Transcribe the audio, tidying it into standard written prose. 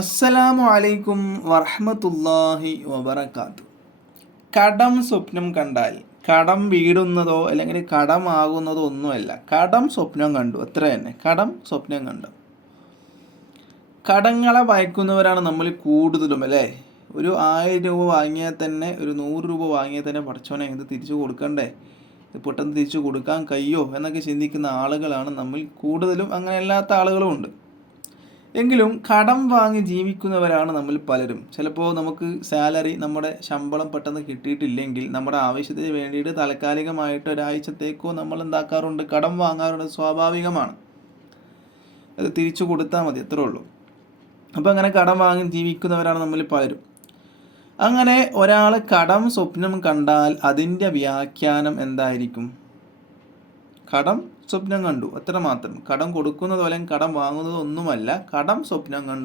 അസ്സലാമു അലൈക്കും വറഹ്മത്തുള്ളാഹി വബറകാത്തു. കടം സ്വപ്നം കണ്ടാൽ കടം വീടുന്നതോ അല്ലെങ്കിൽ കടമാകുന്നതോ ഒന്നുമല്ല. കടം സ്വപ്നം കണ്ടു, അത്ര തന്നെ. കടം സ്വപ്നം കണ്ടു. കടങ്ങളെ ഭയക്കുന്നവരാണ് നമ്മൾ കൂടുതലും, അല്ലേ? ഒരു 1000 രൂപ വാങ്ങിയാൽ തന്നെ, ഒരു 100 രൂപ വാങ്ങിയാൽ തന്നെ പഠിച്ചോനെ ഇത് തിരിച്ചു കൊടുക്കണ്ടേ, ഇത് പെട്ടെന്ന് തിരിച്ചു കൊടുക്കാൻ കഴിയോ എന്നൊക്കെ ചിന്തിക്കുന്ന ആളുകളാണ് നമ്മൾ കൂടുതലും. അങ്ങനെ അല്ലാത്ത ആളുകളും ഉണ്ട്. എങ്കിലും കടം വാങ്ങി ജീവിക്കുന്നവരാണ് നമ്മൾ പലരും. ചിലപ്പോൾ നമുക്ക് സാലറി, നമ്മുടെ ശമ്പളം പെട്ടെന്ന് കിട്ടിയിട്ടില്ലെങ്കിൽ നമ്മുടെ ആവശ്യത്തിന് വേണ്ടിയിട്ട് താൽക്കാലികമായിട്ട് ഒരാഴ്ചത്തേക്കോ നമ്മൾ എന്താക്കാറുണ്ട്, കടം വാങ്ങാറുണ്ട്. സ്വാഭാവികമാണ്. അത് തിരിച്ചു കൊടുത്താൽ മതി, അത്രേ ഉള്ളൂ. അപ്പോൾ അങ്ങനെ കടം വാങ്ങി ജീവിക്കുന്നവരാണ് നമ്മൾ പലരും. അങ്ങനെ ഒരാൾ കടം സ്വപ്നം കണ്ടാൽ അതിൻ്റെ വ്യാഖ്യാനം എന്തായിരിക്കും? കടം സ്വപ്നം കണ്ടു, അത്രമാത്രം. കടം കൊടുക്കുന്നതോ അല്ലെങ്കിൽ കടം വാങ്ങുന്നതോ ഒന്നുമല്ല. കടം സ്വപ്നം കണ്ടു.